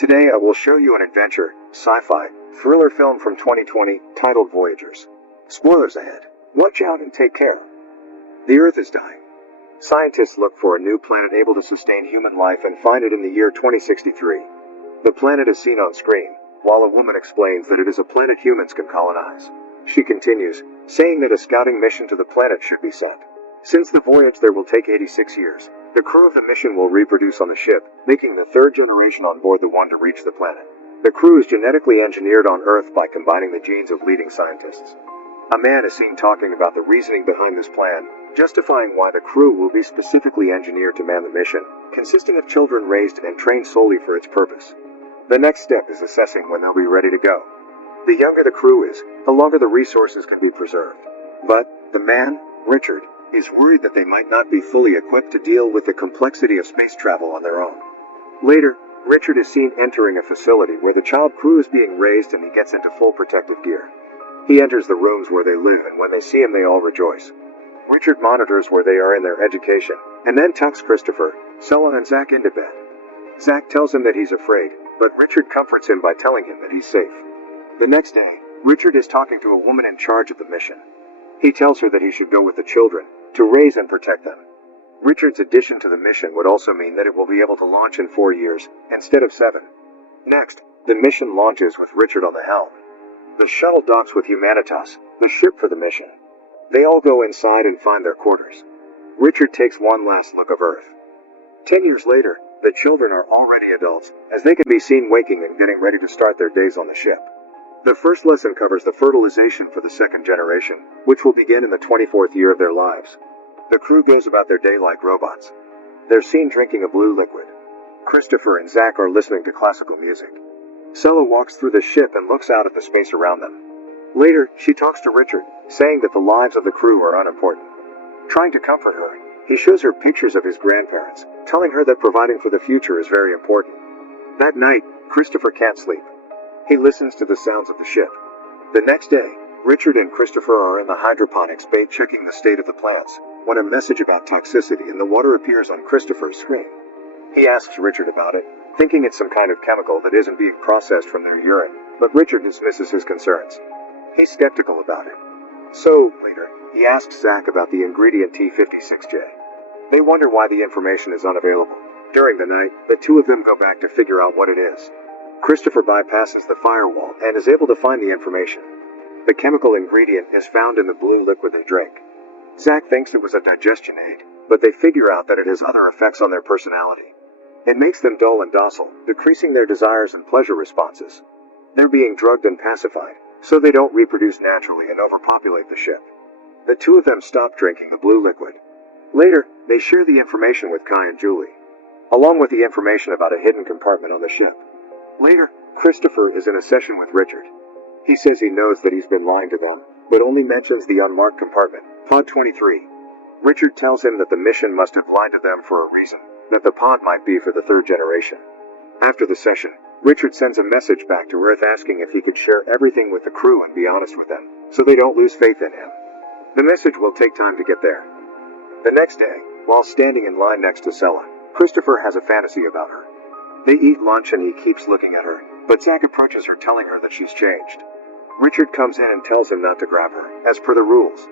Today I will show you an adventure, sci-fi, thriller film from 2020 titled Voyagers. Spoilers ahead. Watch out and take care. The Earth is dying. Scientists look for a new planet able to sustain human life and find it in the year 2063. The planet is seen on screen, while a woman explains that it is a planet humans can colonize. She continues, saying that a scouting mission to the planet should be sent. Since the voyage there will take 86 years, the crew of the mission will reproduce on the ship, making the third generation on board the one to reach the planet. The crew is genetically engineered on Earth by combining the genes of leading scientists. A man is seen talking about the reasoning behind this plan, justifying why the crew will be specifically engineered to man the mission, consisting of children raised and trained solely for its purpose. The next step is assessing when they'll be ready to go. The younger the crew is, the longer the resources can be preserved. But the man, Richard, is worried that they might not be fully equipped to deal with the complexity of space travel on their own. Later, Richard is seen entering a facility where the child crew is being raised and he gets into full protective gear. He enters the rooms where they live and when they see him they all rejoice. Richard monitors where they are in their education, and then tucks Christopher, Sella and Zach into bed. Zach tells him that he's afraid, but Richard comforts him by telling him that he's safe. The next day, Richard is talking to a woman in charge of the mission. He tells her that he should go with the children, to raise and protect them. Richard's addition to the mission would also mean that it will be able to launch in 4 years, instead of 7. Next, the mission launches with Richard on the helm. The shuttle docks with Humanitas, the ship for the mission. They all go inside and find their quarters. Richard takes one last look of Earth. 10 years later, the children are already adults, as they can be seen waking and getting ready to start their days on the ship. The first lesson covers the fertilization for the second generation, which will begin in the 24th year of their lives. The crew goes about their day like robots. They're seen drinking a blue liquid. Christopher and Zach are listening to classical music. Sella walks through the ship and looks out at the space around them. Later, she talks to Richard, saying that the lives of the crew are unimportant. Trying to comfort her, he shows her pictures of his grandparents, telling her that providing for the future is very important. That night, Christopher can't sleep. He listens to the sounds of the ship. The next day, Richard and Christopher are in the hydroponics bay checking the state of the plants, when a message about toxicity in the water appears on Christopher's screen. He asks Richard about it, thinking it's some kind of chemical that isn't being processed from their urine, but Richard dismisses his concerns. He's skeptical about it. So, later, he asks Zach about the ingredient T56J. They wonder why the information is unavailable. During the night, the two of them go back to figure out what it is. Christopher bypasses the firewall and is able to find the information. The chemical ingredient is found in the blue liquid they drink. Zach thinks it was a digestion aid, but they figure out that it has other effects on their personality. It makes them dull and docile, decreasing their desires and pleasure responses. They're being drugged and pacified, so they don't reproduce naturally and overpopulate the ship. The two of them stop drinking the blue liquid. Later, they share the information with Kai and Julie, along with the information about a hidden compartment on the ship. Later, Christopher is in a session with Richard. He says he knows that he's been lying to them, but only mentions the unmarked compartment, Pod 23. Richard tells him that the mission must have lied to them for a reason, that the pod might be for the third generation. After the session, Richard sends a message back to Earth asking if he could share everything with the crew and be honest with them, so they don't lose faith in him. The message will take time to get there. The next day, while standing in line next to Sella, Christopher has a fantasy about her. They eat lunch and he keeps looking at her, but Zach approaches her telling her that she's changed. Richard comes in and tells him not to grab her, as per the rules.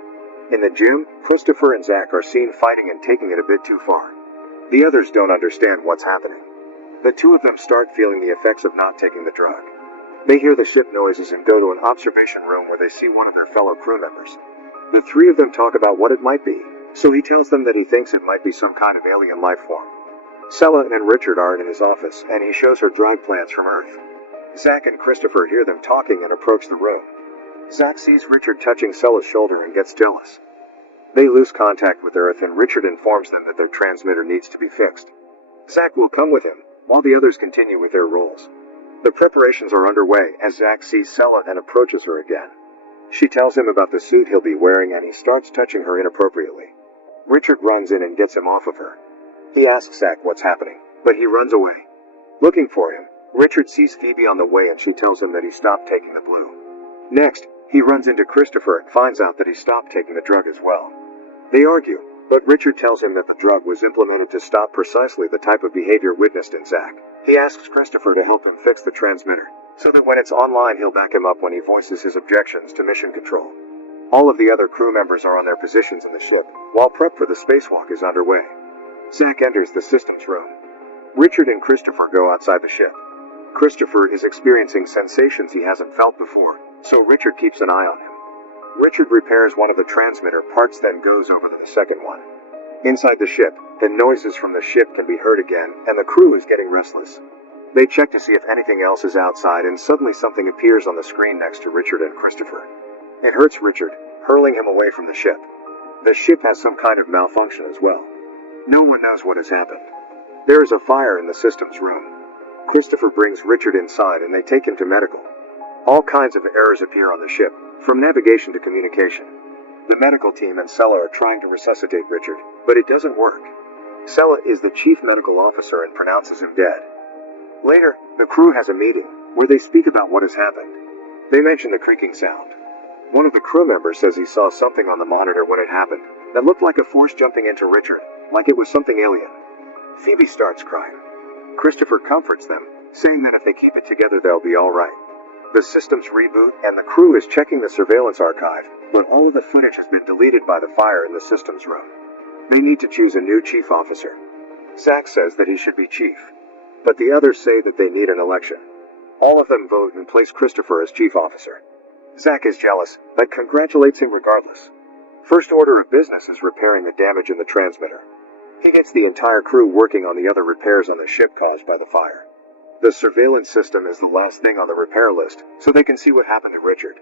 In the gym, Christopher and Zach are seen fighting and taking it a bit too far. The others don't understand what's happening. The two of them start feeling the effects of not taking the drug. They hear the ship noises and go to an observation room where they see one of their fellow crew members. The three of them talk about what it might be, so he tells them that he thinks it might be some kind of alien life form. Sella and Richard are in his office, and he shows her dried plants from Earth. Zach and Christopher hear them talking and approach the room. Zach sees Richard touching Sella's shoulder and gets jealous. They lose contact with Earth and Richard informs them that their transmitter needs to be fixed. Zach will come with him, while the others continue with their roles. The preparations are underway as Zach sees Sella and approaches her again. She tells him about the suit he'll be wearing and he starts touching her inappropriately. Richard runs in and gets him off of her. He asks Zach what's happening, but he runs away. Looking for him, Richard sees Phoebe on the way and she tells him that he stopped taking the blue. Next, he runs into Christopher and finds out that he stopped taking the drug as well. They argue, But Richard tells him that the drug was implemented to stop precisely the type of behavior witnessed in Zach. He asks Christopher to help him fix the transmitter, so that when it's online he'll back him up when he voices his objections to mission control. All of the other crew members are on their positions in the ship, while prep for the spacewalk is underway. Zack enters the systems room. Richard and Christopher go outside the ship. Christopher is experiencing sensations he hasn't felt before, so Richard keeps an eye on him. Richard repairs one of the transmitter parts, then goes over to the second one. Inside the ship, the noises from the ship can be heard again, and the crew is getting restless. They check to see if anything else is outside, and suddenly something appears on the screen next to Richard and Christopher. It hurts Richard, hurling him away from the ship. The ship has some kind of malfunction as well. No one knows what has happened. There is a fire in the systems room. Christopher brings Richard inside and they take him to medical. All kinds of errors appear on the ship, from navigation to communication. The medical team and Sella are trying to resuscitate Richard, but it doesn't work. Sella is the chief medical officer and pronounces him dead. Later, the crew has a meeting, where they speak about what has happened. They mention the creaking sound. One of the crew members says he saw something on the monitor when it happened, that looked like a force jumping into Richard, like it was something alien. Phoebe starts crying. Christopher comforts them, saying that if they keep it together they'll be alright. The systems reboot and the crew is checking the surveillance archive, but all of the footage has been deleted by the fire in the systems room. They need to choose a new chief officer. Zack says that he should be chief, but the others say that they need an election. All of them vote and place Christopher as chief officer. Zack is jealous, but congratulates him regardless. First order of business is repairing the damage in the transmitter. He gets the entire crew working on the other repairs on the ship caused by the fire. The surveillance system is the last thing on the repair list, so they can see what happened to Richard.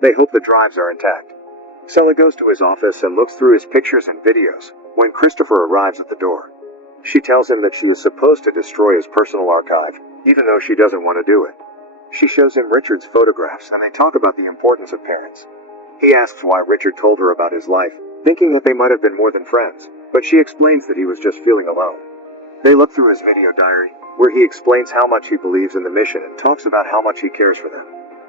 They hope the drives are intact. Sella goes to his office and looks through his pictures and videos, when Christopher arrives at the door. She tells him that she is supposed to destroy his personal archive, even though she doesn't want to do it. She shows him Richard's photographs and they talk about the importance of parents. He asks why Richard told her about his life, thinking that they might have been more than friends, but she explains that he was just feeling alone. They look through his video diary, where he explains how much he believes in the mission and talks about how much he cares for them.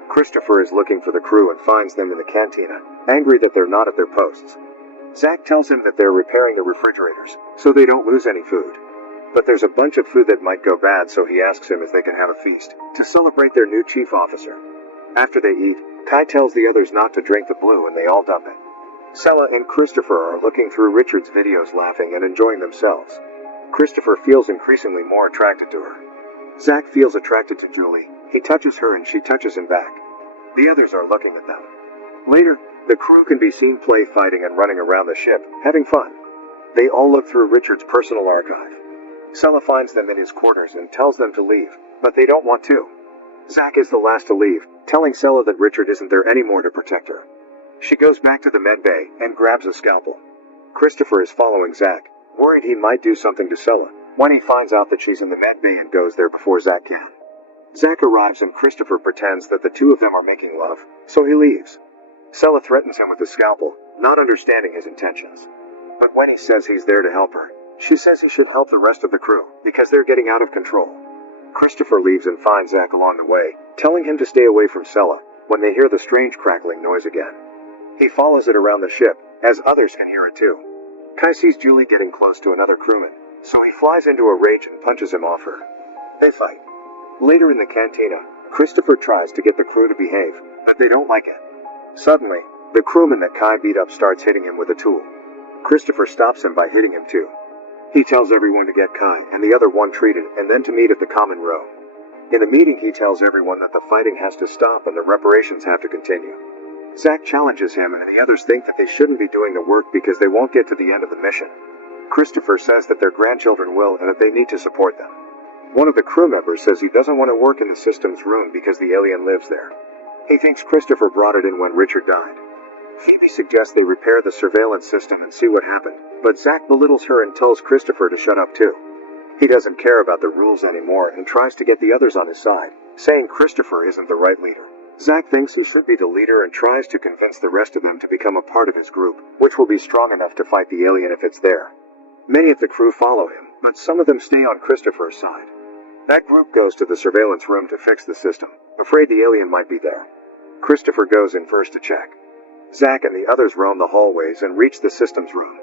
Christopher is looking for the crew and finds them in the cantina, angry that they're not at their posts. Zack tells him that they're repairing the refrigerators, so they don't lose any food. But there's a bunch of food that might go bad, so he asks him if they can have a feast, to celebrate their new chief officer. After they eat, Kai tells the others not to drink the blue and they all dump it. Sella and Christopher are looking through Richard's videos, laughing and enjoying themselves. Christopher feels increasingly more attracted to her. Zack feels attracted to Julie. He touches her and she touches him back. The others are looking at them. Later, the crew can be seen play fighting and running around the ship, having fun. They all look through Richard's personal archive. Sella finds them in his quarters and tells them to leave, but they don't want to. Zack is the last to leave, telling Sella that Richard isn't there anymore to protect her. She goes back to the med bay and grabs a scalpel. Christopher is following Zack, worried he might do something to Sella, when he finds out that she's in the med bay and goes there before Zack can. Zack arrives and Christopher pretends that the two of them are making love, so he leaves. Sella threatens him with the scalpel, not understanding his intentions. But when he says he's there to help her, she says he should help the rest of the crew, because they're getting out of control. Christopher leaves and finds Zack along the way, telling him to stay away from Sella, when they hear the strange crackling noise again. He follows it around the ship, as others can hear it too. Kai sees Julie getting close to another crewman, so he flies into a rage and punches him off her. They fight. Later in the cantina, Christopher tries to get the crew to behave, but they don't like it. Suddenly, the crewman that Kai beat up starts hitting him with a tool. Christopher stops him by hitting him too. He tells everyone to get Kai and the other one treated and then to meet at the common room. In the meeting he tells everyone that the fighting has to stop and the reparations have to continue. Zack challenges him and the others think that they shouldn't be doing the work because they won't get to the end of the mission. Christopher says that their grandchildren will and that they need to support them. One of the crew members says he doesn't want to work in the systems room because the alien lives there. He thinks Christopher brought it in when Richard died. Phoebe suggests they repair the surveillance system and see what happened, but Zack belittles her and tells Christopher to shut up too. He doesn't care about the rules anymore and tries to get the others on his side, saying Christopher isn't the right leader. Zack thinks he should be the leader and tries to convince the rest of them to become a part of his group, which will be strong enough to fight the alien if it's there. Many of the crew follow him, but some of them stay on Christopher's side. That group goes to the surveillance room to fix the system, afraid the alien might be there. Christopher goes in first to check. Zack and the others roam the hallways and reach the systems room.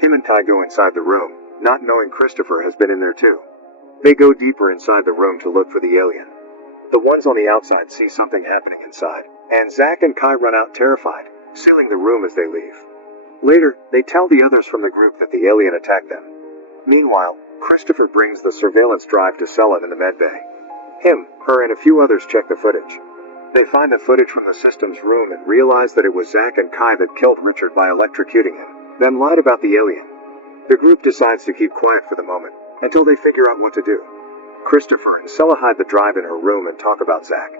Him and Kai go inside the room, not knowing Christopher has been in there too. They go deeper inside the room to look for the alien. The ones on the outside see something happening inside, and Zack and Kai run out terrified, sealing the room as they leave. Later, they tell the others from the group that the alien attacked them. Meanwhile, Christopher brings the surveillance drive to Sella in the medbay. Him, her, and a few others check the footage. They find the footage from the system's room and realize that it was Zack and Kai that killed Richard by electrocuting him, then lied about the alien. The group decides to keep quiet for the moment, until they figure out what to do. Christopher and Sella hide the drive in her room and talk about Zack.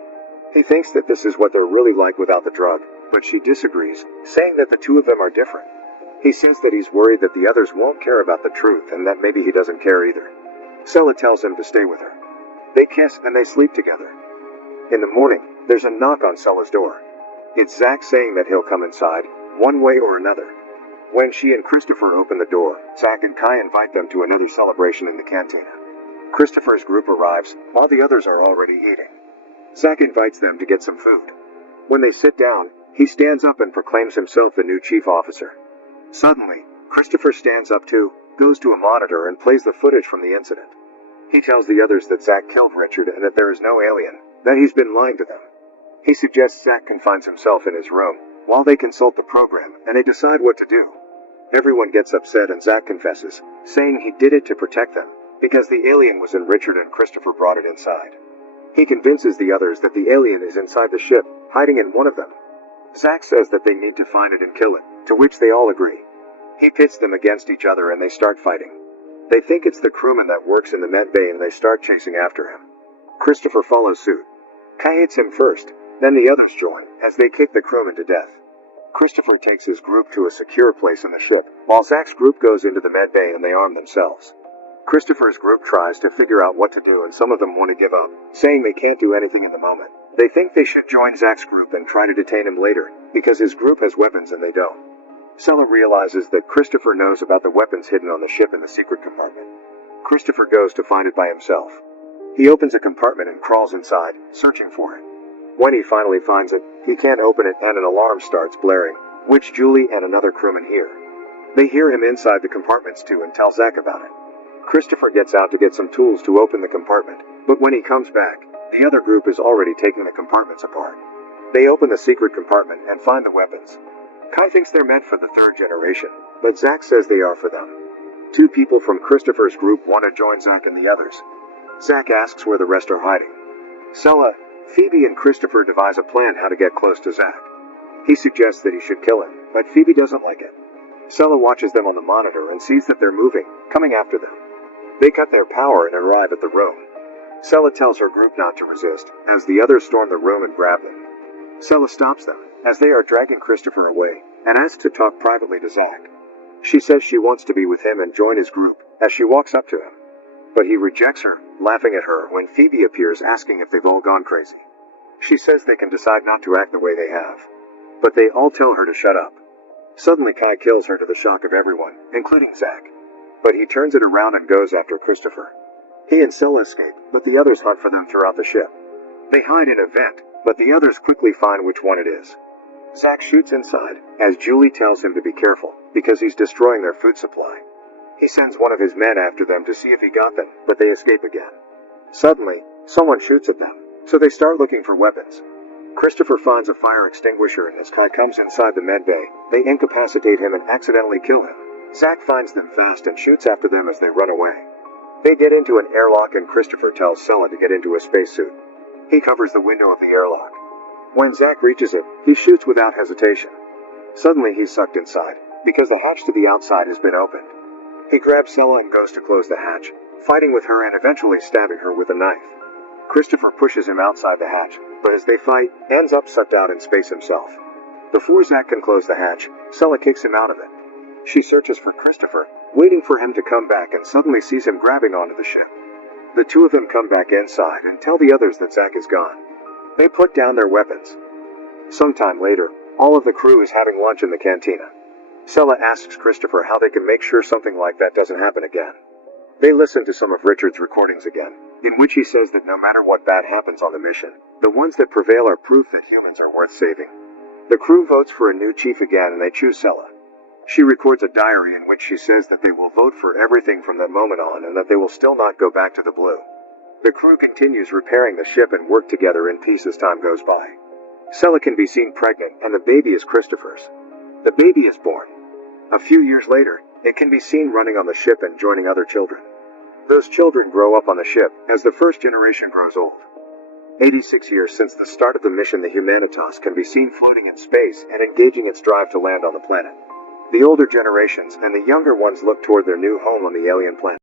He thinks that this is what they're really like without the drug, but she disagrees, saying that the two of them are different. He says that he's worried that the others won't care about the truth and that maybe he doesn't care either. Sella tells him to stay with her. They kiss and they sleep together. In the morning, there's a knock on Sella's door. It's Zack saying that he'll come inside, one way or another. When she and Christopher open the door, Zack and Kai invite them to another celebration in the cantina. Christopher's group arrives, while the others are already eating. Zack invites them to get some food. When they sit down, he stands up and proclaims himself the new chief officer. Suddenly, Christopher stands up too, goes to a monitor and plays the footage from the incident. He tells the others that Zack killed Richard and that there is no alien, that he's been lying to them. He suggests Zack confines himself in his room, while they consult the program and they decide what to do. Everyone gets upset and Zack confesses, saying he did it to protect them, because the alien was in Richard and Christopher brought it inside. He convinces the others that the alien is inside the ship, hiding in one of them. Zack says that they need to find it and kill it, to which they all agree. He pits them against each other and they start fighting. They think it's the crewman that works in the med bay and they start chasing after him. Christopher follows suit. Kai hits him first, then the others join, as they kick the crewman to death. Christopher takes his group to a secure place in the ship, while Zack's group goes into the med bay and they arm themselves. Christopher's group tries to figure out what to do and some of them want to give up, saying they can't do anything in the moment. They think they should join Zack's group and try to detain him later, because his group has weapons and they don't. Sella realizes that Christopher knows about the weapons hidden on the ship in the secret compartment. Christopher goes to find it by himself. He opens a compartment and crawls inside, searching for it. When he finally finds it, he can't open it and an alarm starts blaring, which Julie and another crewman hear. They hear him inside the compartments too and tell Zack about it. Christopher gets out to get some tools to open the compartment, but when he comes back, the other group is already taking the compartments apart. They open the secret compartment and find the weapons. Kai thinks they're meant for the third generation, but Zack says they are for them. Two people from Christopher's group want to join Zack and the others. Zack asks where the rest are hiding. Sella, Phoebe and Christopher devise a plan how to get close to Zack. He suggests that he should kill him, but Phoebe doesn't like it. Sella watches them on the monitor and sees that they're moving, coming after them. They cut their power and arrive at the room. Sella tells her group not to resist, as the others storm the room and grab them. Sella stops them, as they are dragging Christopher away, and asks to talk privately to Zack. She says she wants to be with him and join his group, as she walks up to him. But he rejects her, laughing at her when Phoebe appears asking if they've all gone crazy. She says they can decide not to act the way they have. But they all tell her to shut up. Suddenly Kai kills her to the shock of everyone, including Zack. But he turns it around and goes after Christopher. He and Sella escape, but the others hunt for them throughout the ship. They hide in a vent, but the others quickly find which one it is. Zack shoots inside, as Julie tells him to be careful, because he's destroying their food supply. He sends one of his men after them to see if he got them, but they escape again. Suddenly, someone shoots at them, so they start looking for weapons. Christopher finds a fire extinguisher and as Kai comes inside the medbay, they incapacitate him and accidentally kill him. Zack finds them fast and shoots after them as they run away. They get into an airlock and Christopher tells Sella to get into a spacesuit. He covers the window of the airlock. When Zack reaches it, he shoots without hesitation. Suddenly he's sucked inside, because the hatch to the outside has been opened. He grabs Sella and goes to close the hatch, fighting with her and eventually stabbing her with a knife. Christopher pushes him outside the hatch, but as they fight, ends up sucked out in space himself. Before Zack can close the hatch, Sella kicks him out of it. She searches for Christopher, waiting for him to come back and suddenly sees him grabbing onto the ship. The two of them come back inside and tell the others that Zack is gone. They put down their weapons. Sometime later, all of the crew is having lunch in the cantina. Sella asks Christopher how they can make sure something like that doesn't happen again. They listen to some of Richard's recordings again, in which he says that no matter what bad happens on the mission, the ones that prevail are proof that humans are worth saving. The crew votes for a new chief again and they choose Sella. She records a diary in which she says that they will vote for everything from that moment on and that they will still not go back to the blue. The crew continues repairing the ship and work together in peace as time goes by. Sella can be seen pregnant, and the baby is Christopher's. The baby is born. A few years later, it can be seen running on the ship and joining other children. Those children grow up on the ship as the first generation grows old. 86 years since the start of the mission, the Humanitas can be seen floating in space and engaging its drive to land on the planet. The older generations and the younger ones look toward their new home on the alien planet.